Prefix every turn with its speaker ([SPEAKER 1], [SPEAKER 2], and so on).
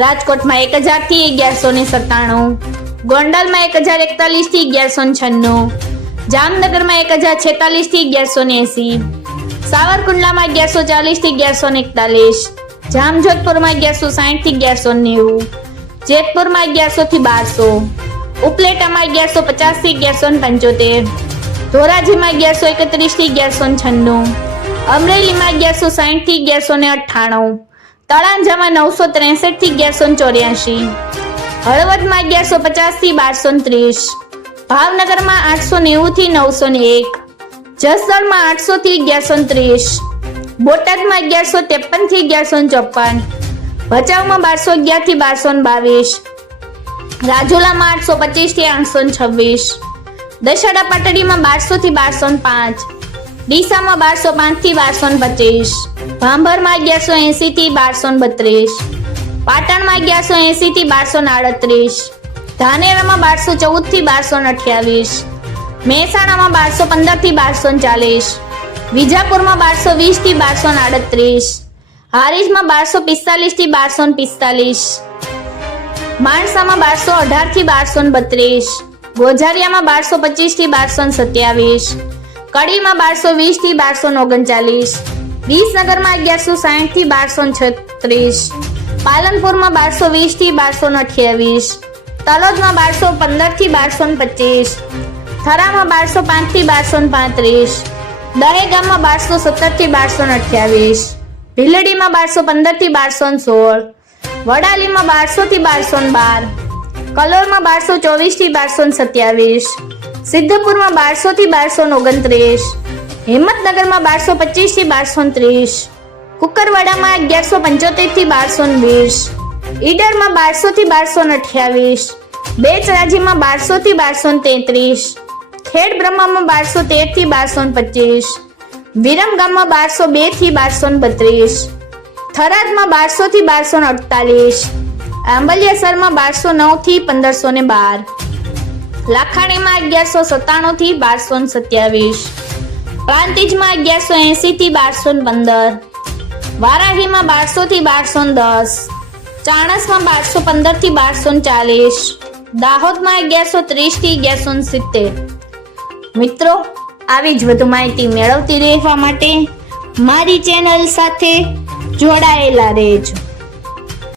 [SPEAKER 1] રાજકોટમાં એક હજારથી અગિયારસો ને સત્તાણું. ગોંડલમાં એક હજાર એકતાલીસથી અગિયારસો છન્નું. જામનગરમાં એક હજાર છેતાલીસથી અગિયારસો ને એસી. સાવરકુંડલામાં અગિયારસો ચાલીસથી અગિયારસો ને એકતાલીસ. જામજોધપુરમાં અગિયારસો સાઠથી અગિયારસો નેવું. જેતપુરમાં અગિયારસો થી બારસો. ઉપલેટામાં અગિયારસો પચાસથી અગિયારસો ને પંચોતેર. ધોરાજીમાં અગિયારસો એકત્રીસથી અગિયારસો છન્નું. અમરેલીમાં અગિયારસો સાઠથી અગિયારસો ને અઠ્ઠાણું. તળાંજામાં નવસો ત્રેસઠથી અગિયારસો ચોર્યાસી હળવદમાં અગિયારસો પચાસથી બારસો ત્રીસ, ભાવનગરમાં આઠસો નેવું થી નવસો ને એક, જસદણમાં આઠસો થી અગિયારસો ત્રીસ, બોટાદમાં અગિયારસો ત્રેપનથી અગિયારસો ચોપન ભચાઉમાં બારસો અગિયારથી બારસો બાવીસ, રાજુલામાં આઠસો પચીસથી આઠસો છવ્વીસ, દશેરા પાટડીમાં બારસો થી બારસો પાંચ ડીસામાં બારસો પાંચથી બારસો પચીસ. ભાંભરમાં અગિયારસો એસી થી બારસો બત્રીસ. પાટણમાં અગિયારસો એસી થી બારસો આડત્રીસ. ધાનેરામાં બારસો ચૌદથી બારસો અઠ્યાવીસ. મહેસાણામાં બારસો પંદરથી બારસો ચાલીસ. વિજાપુરમાં બારસો વીસથી બારસો આડત્રીસ. હારીજમાં બારસો પિસ્તાલીસથી બારસો પિસ્તાલીસ. માણસામાં બારસો અઢારથી બારસો બત્રીસ. ગોઝારિયામાં બારસો પચીસથી બારસો સત્યાવીસ. કડીમાં બારસો વીસથી બારસો ઓગણચાલીસ. વિસનગરમાં અગિયારસો સાહીઠથી બારસો છત્રીસ. પાલનપુરમાં બારસો વીસથી બારસો અઠ્યાવીસ. તલોદમાં બારસો પંદરથી બારસો પચીસ. થરામાં બારસો પાંચથી બારસો પાંત્રીસ. દહેગામમાં બારસો સત્તરથી બારસો અઠ્યાવીસ. ભીલડીમાં બારસો પંદરથી બારસો સોળ. વડાલીમાં બારસો થી બારસો બાર. કલોરમાં બારસો ચોવીસથી બારસો સત્યાવીસ. સિદ્ધપુરમાં બારસો થી બારસો ઓગણત્રીસ, હિંમતનગરમાં બારસો પચીસથી બારસો ત્રીસ કુકરવાડામાં અગિયારસો પંચોતેરથી બારસો વીસ ઈડરમાં બારસો થી બારસો અઠ્યાવીસ, બેચરાજીમાં બારસો થી બારસો તેત્રીસ ખેડ બ્રહ્મામાં બારસો તેરથી બારસો પચીસ વિરમગામમાં બારસો બેથી બારસો બત્રીસ થરાદમાં બારસો થી બારસો અડતાલીસ, આંબલિયાસરમાં બારસો નવથી પંદરસો ને બાર લાખાણીમાં અગિયારસો સત્તાણું થી બારસો સત્યાવીસ. પ્રાંતિજમાં અગિયારસો એસી થી બારસો પંદર. વારાહીમાં બારસો થી બારસો દસ. ચાણસમાં બારસો પંદરથી બારસો ચાલીસ. દાહોદમાં અગિયારસો ત્રીસથી અગિયારસો સિત્તેર. મિત્રો, આવી જ વધુ માહિતી મેળવતી રહેવા માટે મારી ચેનલ સાથે જોડાયેલા રહેજો.